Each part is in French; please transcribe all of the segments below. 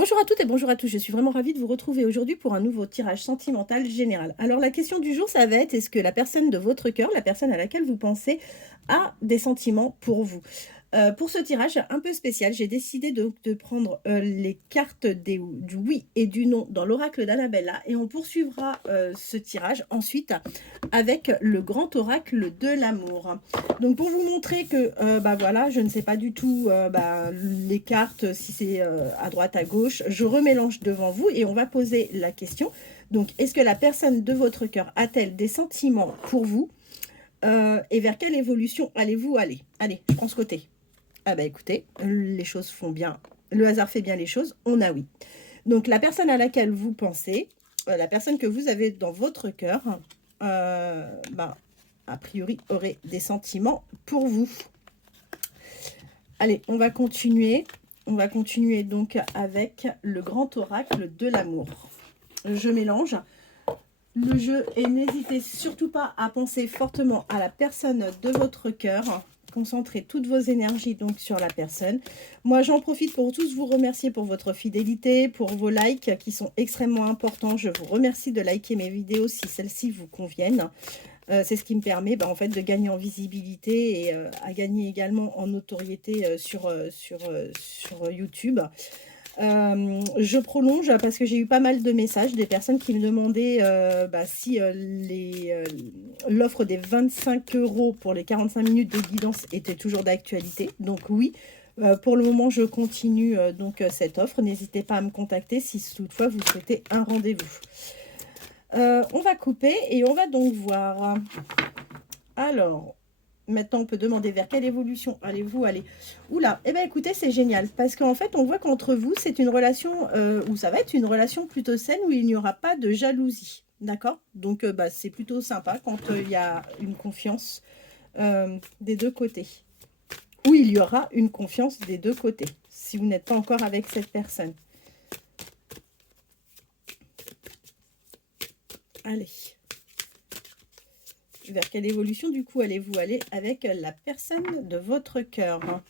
Bonjour à toutes et bonjour à tous, je suis vraiment ravie de vous retrouver aujourd'hui pour un nouveau tirage sentimental général. Alors la question du jour, ça va être, est-ce que la personne de votre cœur, la personne à laquelle vous pensez, a des sentiments pour vous? Pour ce tirage un peu spécial, j'ai décidé de prendre les cartes du oui et du non dans l'oracle d'Annabella et on poursuivra ce tirage ensuite avec le grand oracle de l'amour. Donc pour vous montrer que bah voilà, je ne sais pas du tout bah, les cartes, si c'est à droite, à gauche, je remélange devant vous et on va poser la question. Donc est-ce que la personne de votre cœur a-t-elle des sentiments pour vous et vers quelle évolution allez-vous aller? Allez, je prends ce côté. Ah bah écoutez, les choses font bien, le hasard fait bien les choses, on a oui. Donc la personne à laquelle vous pensez, la personne que vous avez dans votre cœur, bah, a priori aurait des sentiments pour vous. Allez, on va continuer. On va continuer donc avec le grand oracle de l'amour. Je mélange le jeu et n'hésitez surtout pas à penser fortement à la personne de votre cœur. Concentrez toutes vos énergies donc sur la personne. Moi, j'en profite pour tous vous remercier pour votre fidélité, pour vos likes qui sont extrêmement importants. Je vous remercie de liker mes vidéos si celles-ci vous conviennent. C'est ce qui me permet en fait de gagner en visibilité et à gagner également en notoriété sur YouTube. Je prolonge parce que j'ai eu pas mal de messages des personnes qui me demandaient si l'offre des 25 € pour les 45 minutes de guidance était toujours d'actualité. Donc oui, pour le moment, je continue cette offre. N'hésitez pas à me contacter si toutefois vous souhaitez un rendez-vous. On va couper et on va donc voir. Alors, maintenant, on peut demander vers quelle évolution allez-vous aller. Oula, eh bien écoutez, c'est génial. Parce qu'en fait, on voit qu'entre vous, c'est une relation, où ça va être une relation plutôt saine, où il n'y aura pas de jalousie. D'accord? Donc, c'est plutôt sympa quand il y a une confiance des deux côtés. Où il y aura une confiance des deux côtés, si vous n'êtes pas encore avec cette personne. Allez. Vers quelle évolution, du coup, allez-vous aller avec la personne de votre cœur?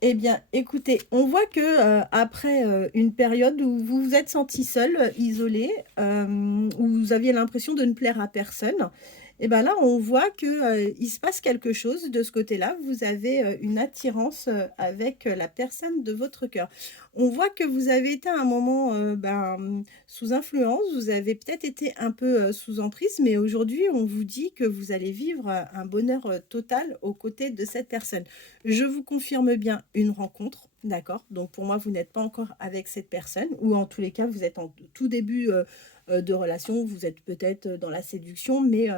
Eh bien, écoutez, on voit que après une période où vous vous êtes senti seul, isolé, où vous aviez l'impression de ne plaire à personne, et bien là, on voit que il se passe quelque chose de ce côté-là. Vous avez une attirance avec la personne de votre cœur. On voit que vous avez été à un moment sous influence, vous avez peut-être été un peu sous emprise, mais aujourd'hui, on vous dit que vous allez vivre un bonheur total aux côtés de cette personne. Je vous confirme bien une rencontre, d'accord? Donc pour moi, vous n'êtes pas encore avec cette personne, ou en tous les cas, vous êtes en tout début de relation, vous êtes peut-être dans la séduction, mais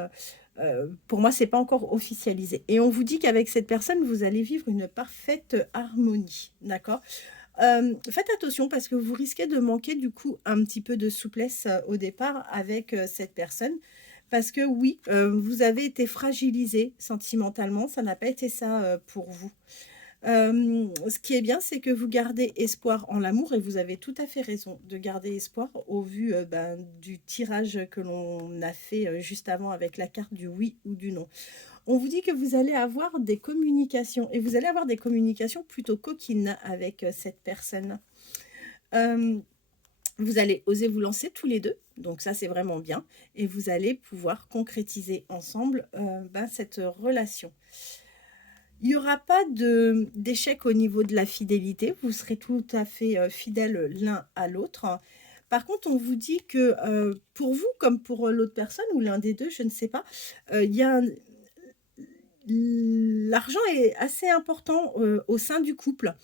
pour moi, c'est pas encore officialisé. Et on vous dit qu'avec cette personne, vous allez vivre une parfaite harmonie, d'accord? Faites attention parce que vous risquez de manquer du coup un petit peu de souplesse au départ avec cette personne. Parce que oui, vous avez été fragilisé sentimentalement, ça n'a pas été ça pour vous. Ce qui est bien, c'est que vous gardez espoir en l'amour et vous avez tout à fait raison de garder espoir au vu du tirage que l'on a fait juste avant avec la carte du oui ou du non. On vous dit que vous allez avoir des communications et vous allez avoir des communications plutôt coquines avec cette personne. Vous allez oser vous lancer tous les deux, donc ça c'est vraiment bien, et vous allez pouvoir concrétiser ensemble cette relation. Il n'y aura pas d'échec au niveau de la fidélité, vous serez tout à fait fidèles l'un à l'autre. Par contre, on vous dit que pour vous, comme pour l'autre personne, ou l'un des deux, je ne sais pas, l'argent est assez important au sein du couple.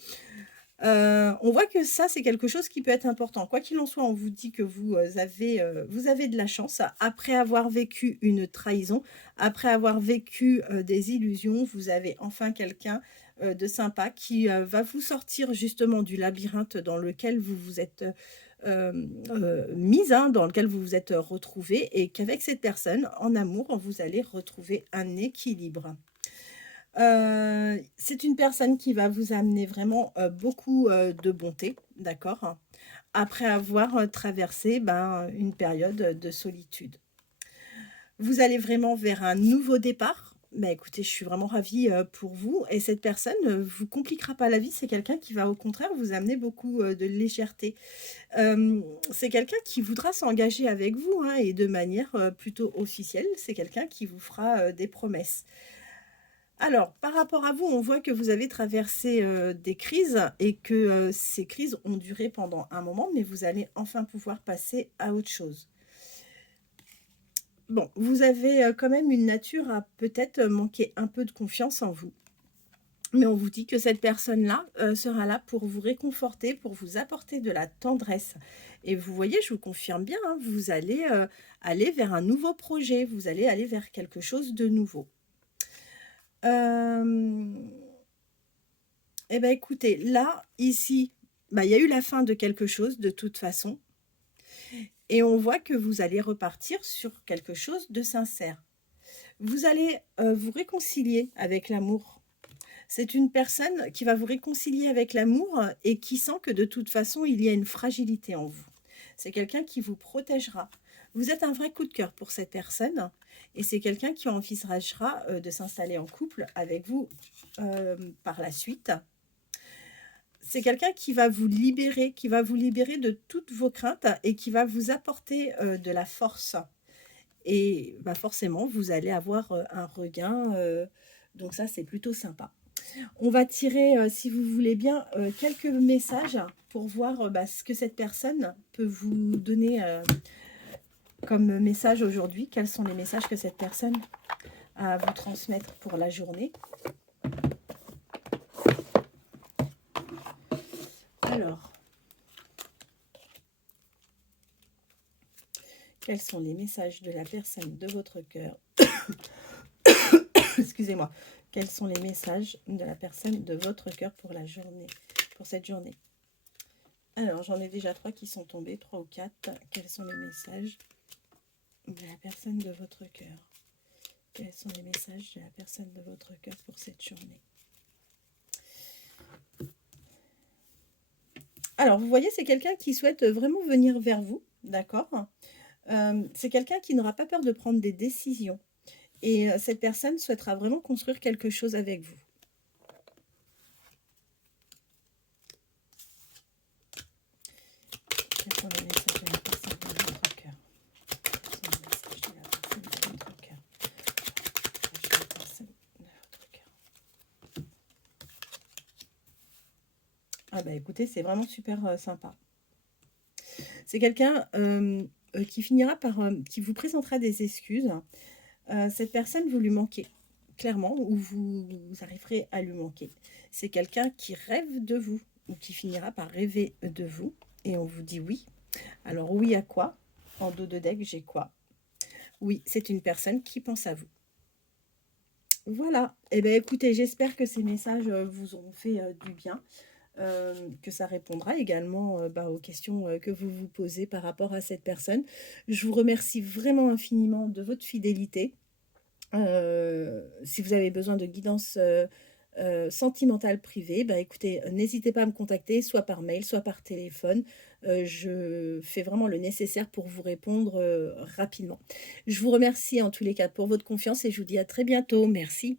On voit que ça, c'est quelque chose qui peut être important. Quoi qu'il en soit, on vous dit que vous avez de la chance. Après avoir vécu une trahison, après avoir vécu des illusions, vous avez enfin quelqu'un de sympa qui va vous sortir justement du labyrinthe dans lequel vous vous êtes mise, hein, dans lequel vous vous êtes retrouvée, et qu'avec cette personne, en amour, vous allez retrouver un équilibre. C'est une personne qui va vous amener vraiment beaucoup de bonté, d'accord? Après avoir traversé une période de solitude. Vous allez vraiment vers un nouveau départ, Bah, écoutez, je suis vraiment ravie, pour vous et cette personne, vous compliquera pas la vie. C'est quelqu'un qui va au contraire vous amener beaucoup, de légèreté. C'est quelqu'un qui voudra s'engager avec vous, hein, et de manière, plutôt officielle. C'est quelqu'un qui vous fera, des promesses. Alors, par rapport à vous, on voit que vous avez traversé, des crises et que, ces crises ont duré pendant un moment, mais vous allez enfin pouvoir passer à autre chose. Bon, vous avez, quand même une nature à peut-être, manquer un peu de confiance en vous. Mais on vous dit que cette personne-là, sera là pour vous réconforter, pour vous apporter de la tendresse. Et vous voyez, je vous confirme bien, hein, vous allez, aller vers un nouveau projet, vous allez aller vers quelque chose de nouveau. Hem Et bah, écoutez, là, ici, bah, il y a eu la fin de quelque chose de toute façon et on voit que vous allez repartir sur quelque chose de sincère. Vous allez, vous réconcilier avec l'amour. C'est une personne qui va vous réconcilier avec l'amour et qui sent que de toute façon, il y a une fragilité en vous. C'est quelqu'un qui vous protégera. Vous êtes un vrai coup de cœur pour cette personne et c'est quelqu'un qui envisagera, de s'installer en couple avec vous, par la suite. C'est quelqu'un qui va vous libérer de toutes vos craintes et qui va vous apporter, de la force et bah, forcément, vous allez avoir, un regain, donc ça, c'est plutôt sympa. On va tirer, si vous voulez bien, quelques messages pour voir, bah, ce que cette personne peut vous donner, comme message aujourd'hui. Quels sont les messages que cette personne a à vous transmettre pour la journée? Alors, quels sont les messages de la personne de votre cœur? Excusez-moi. Quels sont les messages de la personne de votre cœur pour la journée, pour cette journée? Alors, j'en ai déjà 3 qui sont tombés, 3 ou 4. Quels sont les messages de la personne de votre cœur? Quels sont les messages de la personne de votre cœur pour cette journée? Alors, vous voyez, c'est quelqu'un qui souhaite vraiment venir vers vous, d'accord? C'est quelqu'un qui n'aura pas peur de prendre des décisions et cette personne souhaitera vraiment construire quelque chose avec vous. Quels sont les messages de la personne de votre cœur? Quels sont les messages de la personne de votre cœur? De la personne de votre cœur. Ah bah écoutez, c'est vraiment super sympa. C'est quelqu'un qui finira par, qui vous présentera des excuses. Cette personne, vous lui manquez, clairement, ou vous arriverez à lui manquer. C'est quelqu'un qui rêve de vous, ou qui finira par rêver de vous, et on vous dit oui. Alors oui à quoi? En dos de deck, j'ai quoi? Oui, c'est une personne qui pense à vous. Voilà. Eh bien, écoutez, j'espère que ces messages vous auront fait du bien. Que ça répondra également bah, aux questions que vous vous posez par rapport à cette personne. Je vous remercie vraiment infiniment de votre fidélité. Si vous avez besoin de guidance sentimentale privée, bah, écoutez, n'hésitez pas à me contacter, soit par mail, soit par téléphone. Je fais vraiment le nécessaire pour vous répondre rapidement. Je vous remercie en tous les cas pour votre confiance et je vous dis à très bientôt. Merci.